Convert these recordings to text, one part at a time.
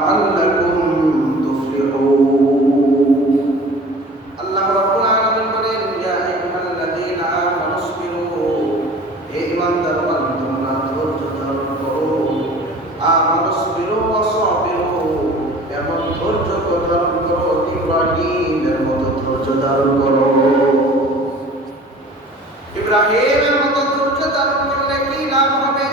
لعلكم تفلحون الله رب العالمين বলেন ইয়া আইয়ুহাল্লাযীনা আমানু ইসবিরু হে ঈমানদারগণ তোমরা ধৈর্য ধারণ করো আমানু ইসবিরু ওয়া সাবিরু এমন ধৈর্য ধারণ করো ইব্রাহিমের মতো ধৈর্য ধারণ করো ইব্রাহিমের মতো ধৈর্য ধারণ করলে কি লাভ হবে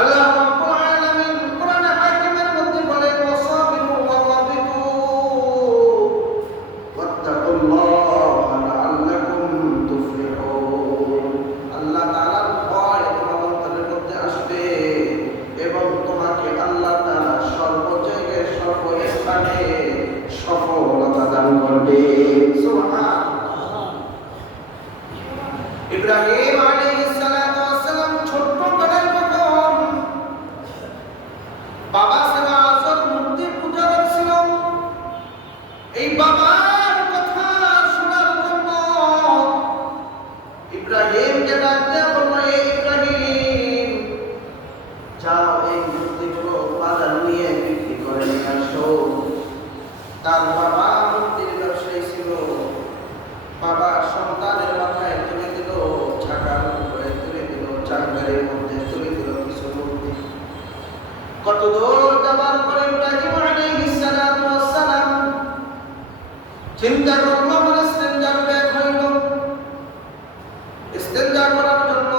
আল্লাহ সফলতা দান করবে সুবহানাল্লাহ। ইব্রাহিম আলাইহিস সালাতু ওয়াস সালাম ছোট্ট বেলায় যখন বাবা সেবা আসর মূর্তি পূজা করছিল, এই বাবার কথা শোনার জন্য ইব্রাহিমকে ডাকতে বলল, ইব্রাহিম যাও এই মূর্তিগুলো বাজার নিয়ে বিক্রি করে নিয়ে আসো। তার বাবা মূর্তির ব্যবসায়ী ছিল, বাবা সন্তানের মাথায় তুলে দিল, ছাকার উপরে তুলে দিল, চাঙ্গারের মধ্যে তুলে দিল কিছু মূর্তি। কত দূর যাবার পরে ইব্রাহিম আলাইহিস সালাতু ওয়াস সালাম চিন্তা করলো, ইস্তেঞ্জার ব্যাগ হইল। ইস্তেঞ্জা করার জন্য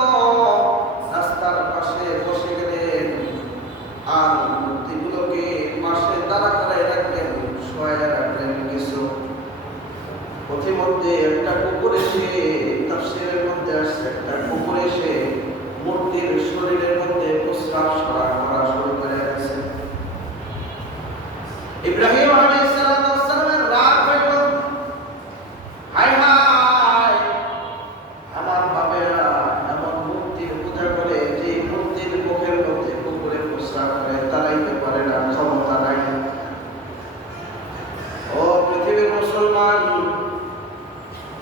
রাস্তার পাশে বসে গেলেন আর মূর্তিগুলোকে পাশে দাঁড়া করে রাখলেন, শোয়া রাখলেন কিছু। পথিমধ্যে একটা কুকুর এসে, তাফসীরের মধ্যে আসছে, একটা কুকুর এসে মূর্তির শরীরের মধ্যে প্রস্রাব করা শুরু করে গেছে। ইব্রাহিম আলাইহিস সালাতু ওয়াস সালামের রাগ হইল, হায় হায় আমার বাবেরা এমন মূর্তির পূজা করে যে মূর্তির মুখের মধ্যে কুকুরে প্রস্রাব করে, তারাইতে পারে না, ক্ষমতা নাই। ও পৃথিবীর মুসলমান,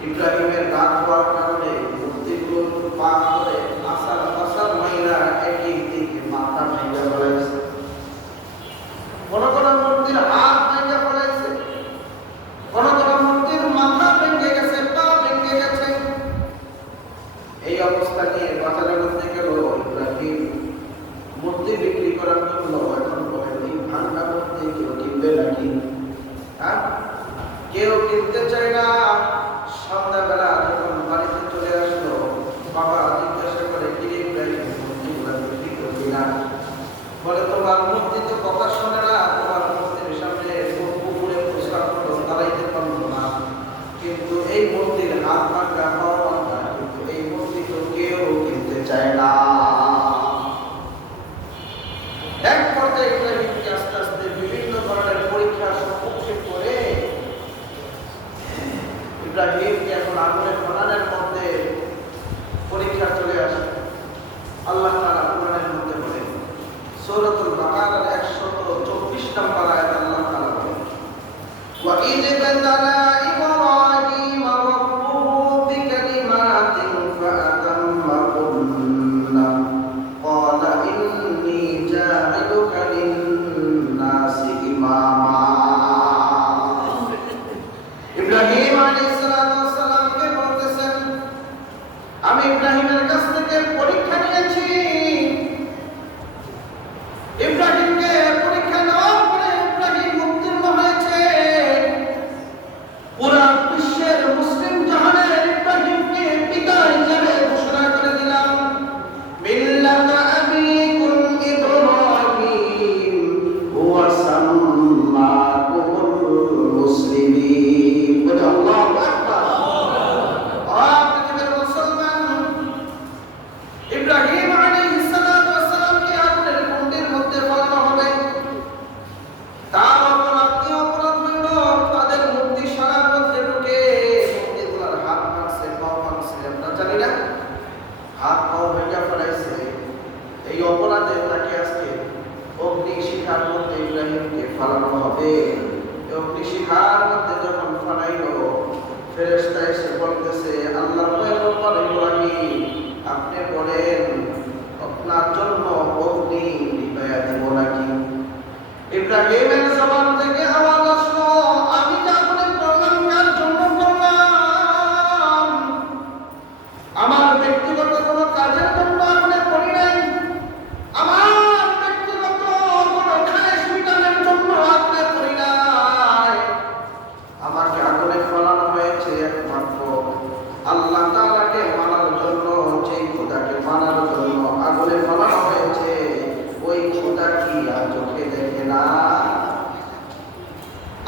ইব্রাহিমের রাগ হওয়ার কারণে মূর্তিগুলো পা করে আসার মহিলা একই দিকে মাথা ভেঙে পড়েছে, কোন কোন মূর্তির হাত ভেঙে পড়েছে, কোন কোন মূর্তির মাথা ভেঙে গেছে, পা ভেঙে গেছে। এই অবস্থা নিয়ে বাজারের মধ্যে গেল ইব্রাহিম মূর্তি বিক্রি করার জন্য। এখন বলেন এই ভাঙা মূর্তি কেউ কিনবে নাকি? কেউ কিনতে চায় না। সন্ধ্যাবেলা যখন বাড়িতে চলে আসলো, বাবা জিজ্ঞাসা করে, কি ইব্রাহিম মূর্তিগুলো বিক্রি করবি না? বলে, তোমার মূর্তি তো কথা শোনে না, তোমার মূর্তির সামনে পুকুরে প্রস্রাব করলো, দাঁড়াইতে পারলো না, কিন্তু এই মূর্তির হাত ভাঙা পাওয়া ভাঙা, কিন্তু এই মূর্তি তো কেউ কিনতে চায় না। এক পর্যায়ে ইব্রাহিমকে আস্তে আস্তে বিভিন্ন ধরনের পরীক্ষার সম্মুখীন করে ইব্রাহিমকে এখন আগুনে ফোড়ানোর মধ্যে পরীক্ষা চলে আসে। আল্লাহ তাআলা কোরআনের মধ্যে বলেন, সূরাতুল বাকারার 124 নম্বর আয়াত আল্লাহ তাআলা বলেন, ওয়া ইয বাতালা ইব্রাহিম রাব্বুহু বিকালিমাতিন ফাআতাম্মাহুন্না ক্বালা ইন্নী জা'iলুকা লিন-নাসি ইমামা। ইব্রাহিম আলাইহিস সালাতু ওয়াস সালামকে বলতেছেন, আমি ইব্রাহিমের কাছ থেকে পরীক্ষা নিয়েছি। ইব্রাহিমকে পরীক্ষা নেওয়ার পরে ইব্রাহিম উত্তীর্ণ হয়েছে। পুরা বিশ্বের মুসলিম জাহানের ইব্রাহিমকে পিতা হিসেবে ঘোষণা করে দিলাম, মিল্লাতা আবিকুম ইব্রাহিম হুয়া সাম্মাকুমুল মুসলিমিন। বলে আল্লাহু আকবার। পৃথিবীর মুসলমান, ইব্রাহিম আলাইহিস সালাতু ওয়াস সালামকে আগুনের কুণ্ডের মধ্যে ফেলানো হবে। তার আত্মীয় অপরাধ হইল, তাদের মূর্তিশালার মধ্যে ঢুকে মূর্তিগুলোর হাত ভাঙছে, পা ভাঙছে, আমরা জানি না, হাত পাও ভেঙে ফেলাইছে। এই অপরাধে তাকে আজকে অগ্নিশিখার মধ্যে ইব্রাহিমকে ফেলানো হবে। অগ্নিশিখার মধ্যে যখন ফেলাইল, ফেরেশতা এসে বলতেছে, আল্লাহর পয়গম্বর ইব্রাহিম, আপনি বলেন আপনার জন্য অগ্নি নিভাইয়া দিব নাকি? ইব্রাহিমের জবান থেকে আওয়াজ আসলো, আমি যা করে করলাম কার জন্য করলাম? আমার ব্যক্তিগত কোনো কাজের জন্য আপনি করি নাই, আমার ব্যক্তিগত কোনো খায়েশ মিটানোর জন্য আপনি করি নাই। আমাকে আগুনে ফেলানো হয়েছে একমাত্র আল্লাহ তাআলাকে মানার জন্য। যেই খোদাকে মানার জন্য আগুনে ফেলানো হয়েছে, ওই খোদা কি আর চোখে দেখে না?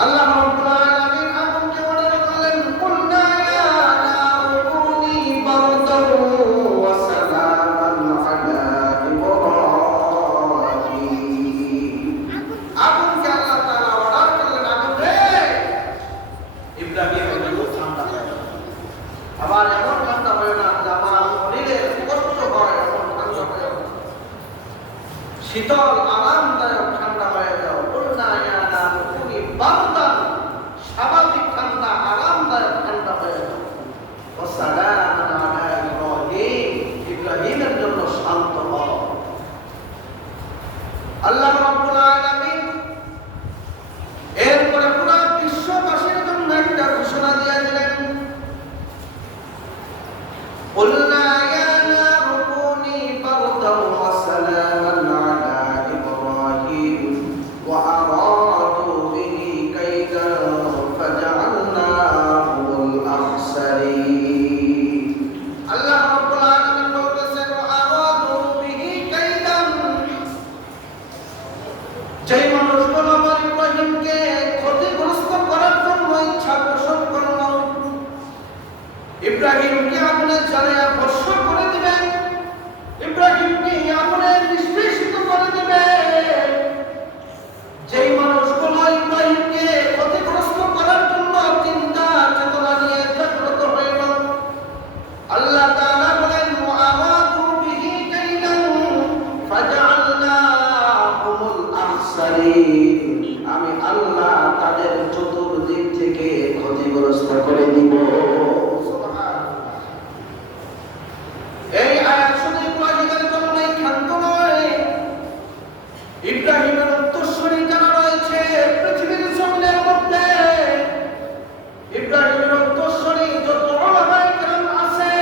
আল্লাহ রাব্বুল আলামিন আগুনকে অর্ডার করলেন, কুলনা ইয়া নারু কুনি বারদান ওয়া সালামান আলা ইব্রাহিম। আগুনকে আল্লাহ তাআলা অর্ডার করলেন, আগুন রে ইব্রাহিমের জন্য ঠান্ডা হয়। আবার এমন ঠান্ডা হয় না যে আমার শরীরে কষ্ট হয়, এমন ঠান্ডা হয়, শীতল আরামদায়ক ঠান্ডা হয়ে যাও। কুলনা ইয়া নারু কুনি বারদান, স্বাভাবিক ঠান্ডা, আরামদায়ক ঠান্ডা হয়ে যাও। ওয়া সালামান আলা ইব্রাহিম, ইব্রাহিমের জন্য শান্ত হও। আল্লাহ রাব্বুল আলামিন এরপরে পুরো বিশ্ববাসীর জন্য একটা ঘোষণা দিয়ে দিলেন, কুলনা ইয়া নারু কুনি বারদান ওয়া সালামান আলা ইব্রাহিম ওয়া আরাদু বিহি কাইদান ফাজআলনাহুল আখসারিন। আল্লাহ রাব্বুল আলামিন বলতেছেন, ওয়া আরাদু বিহি কাইদান, যেই মানুষগুলো আমার ইব্রাহিমকে ক্ষতিগ্রস্ত করার জন্য ইচ্ছা পোষণ করল, ইব্রাহিমকে আগুনে জ্বালিয়ে ভস্ম করে দিবে, ইব্রাহিমকে আগুনে নিষ্পেষিত করে দিবে, যেই মানুষগুলো ইব্রাহিমকে ক্ষতিগ্রস্ত করার জন্য চিন্তা চেতনা নিয়ে জাগ্রত হইল, আল্লাহ তাআলা বলেন, ওয়া আরাদু বিহি কাইদান ফাজআলনাহুমুল আখসারিন, আমি আল্লাহ তাদের চতুর্দিক থেকে ক্ষতিগ্রস্ত করে দিব। এই আয়াত শুধু ইব্রাহিমের জন্যই ক্ষান্ত নয়, ইব্রাহিমের উত্তরসূরি যারা রয়েছে পৃথিবীর জমিনের মধ্যে, ইব্রাহিমের উত্তরসূরি যত উলামায়ে কেরাম আছে,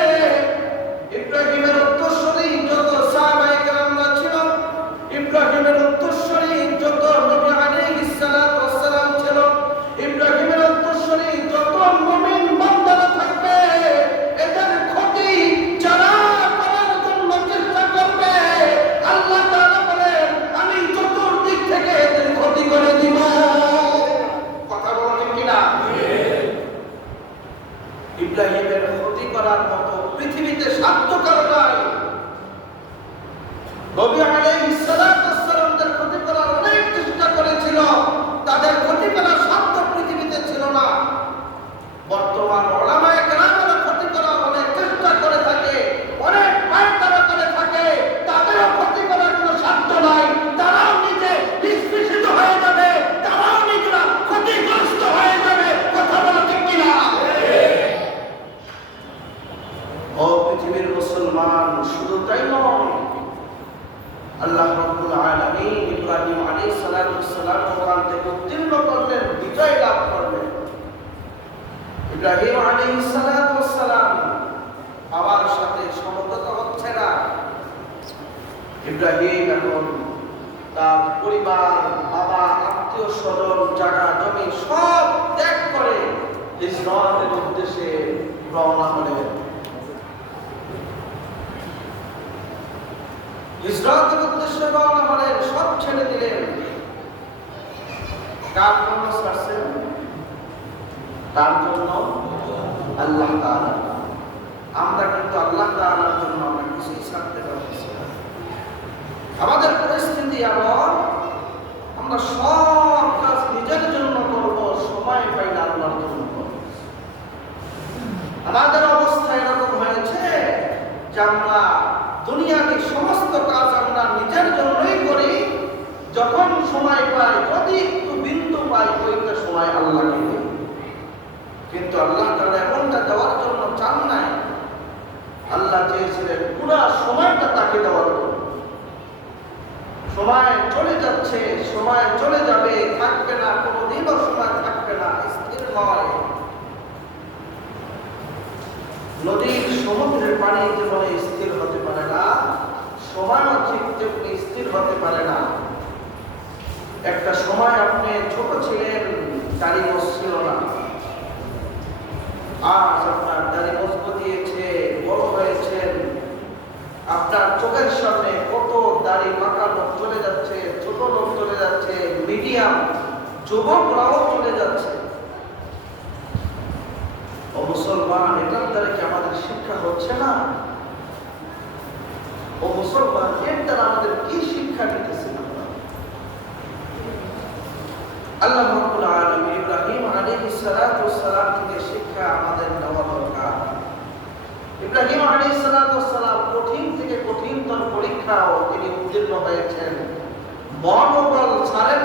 ইব্রাহিমের উত্তরসূরি যত সাহাবায়ে কেরামরা ছিল, ইব্রাহিমের উত্তরসূরি যত নবী আলাইহিস সালাতু ওয়াস সালাম ছিল, ইব্রাহিমের উত্তরসূরি যত মুমিন বান্দারা থাকবে, এদের ক্ষতি যারা করার জন্য চেষ্টা করবে, আল্লাহ তাআলা বলেন, আমি চতুর্দিক থেকে এদের ক্ষতি করে দিব। কথা বলেন কিনা? ইব্রাহিমের ক্ষতি করার মতো পৃথিবীতে সাধ্য কারো নাই। নবী আলাইহিস সালাতু ওয়াস সালামদের ক্ষতি করার অনেক চেষ্টা করেছিল, তাদের ক্ষতি করার সাধ্য পৃথিবীতে ছিল না। বর্তমান উলামায়ে কেরামেরা ক্ষতি করার অনেক চেষ্টা করে থাকে, অনেক পায়তারা করে থাকে, তাদেরও ক্ষতি করার কোনো সাধ্য নাই। তারাও নিজে নিষ্পেষিত হয়ে যাবে, তারাও নিজেরা ক্ষতিগ্রস্ত হয়ে যাবে। কথা বলা ঠিক কিনা? ও পৃথিবীর মুসলমান, শুধু তাই নয়, আল্লাহ রাব্বুল আলামিন ইব্রাহিম আলাইহিস সালাতু ওয়াস সালাম ওখান থেকে উত্তীর্ণ করলেন, বিজয় লাভ করলেন। ইব্রাহিম আলাইহিস সালাতু ওয়াস সালাম বাবার সাথে সমবেত হচ্ছে না। ইব্রাহিম এখন তার পরিবার, বাবা, আত্মীয় স্বজন, জায়গা জমি সব ত্যাগ করে হিজরতের উদ্দেশ্যে রওনা হলেন। হিজরতের উদ্দেশ্যে রওনা হলেন, সব ছেড়ে দিলেন। কার জন্য ছাড়ছেন? তার জন্য, আল্লাহ তাআলা। আমরা কিন্তু আল্লাহ তাআলার জন্য আমরা কিছুই ছাড়তে পারছি না। আমাদের পরিস্থিতি এমন, আমরা সব কাজ নিজের জন্য করব, সময় পাই না আল্লাহর জন্য করব। আমাদের অবস্থা এরকম হয়েছে যে আমরা দুনিয়াতে সমস্ত কাজ আমরা নিজের জন্যই করি, যখন সময় পাই, যদি একটু বিন্দু পাই, ওইটা সময় আল্লাহকে দিই। কিন্তু আল্লাহ তাআলা এমনটা দেওয়ার জন্য চান নাই, আল্লাহ চেয়েছিলেন পুরো সময়টা তাকে দেওয়ার জন্য। সময় চলে যাচ্ছে, সময় চলে যাবে, থাকবে না, কোনোদিনও সময় থাকবে না, স্থির নয়। নদীর সমুদ্রের পানি যেমন স্থির হতে পারে না, সময়ও ঠিক তেমনি স্থির হতে পারে না। একটা সময় আপনি ছোট ছিলেন, দাড়ি গোছ ছিল না, আজ আপনার দাড়ি গোছ দিয়েছে, বড় হয়েছেন, আপনার চোখের সামনে কত দাড়ি পাকা লোক চলে যাচ্ছে, ছোট লোক চলে যাচ্ছে, মিডিয়াম যুবকরাও চলে যাচ্ছে। ও মুসলমান, এটার দ্বারা কি আমাদের শিক্ষা হচ্ছে না? ও মুসলমান, এর দ্বারা আমাদের কি শিক্ষা নিতেছে না? আল্লাহ রাব্বুল আলামিন ইব্রাহিম আলাইহিস সালাতু ওয়াস সালাম থেকে শিক্ষা আমাদের নেওয়া দরকার। ইব্রাহিম আলাইহিস সালাতু ওয়াস সালাম কঠিন থেকে কঠিনতর পরীক্ষাও তিনি উত্তীর্ণ হয়েছেন, মনোবল ছাড়েন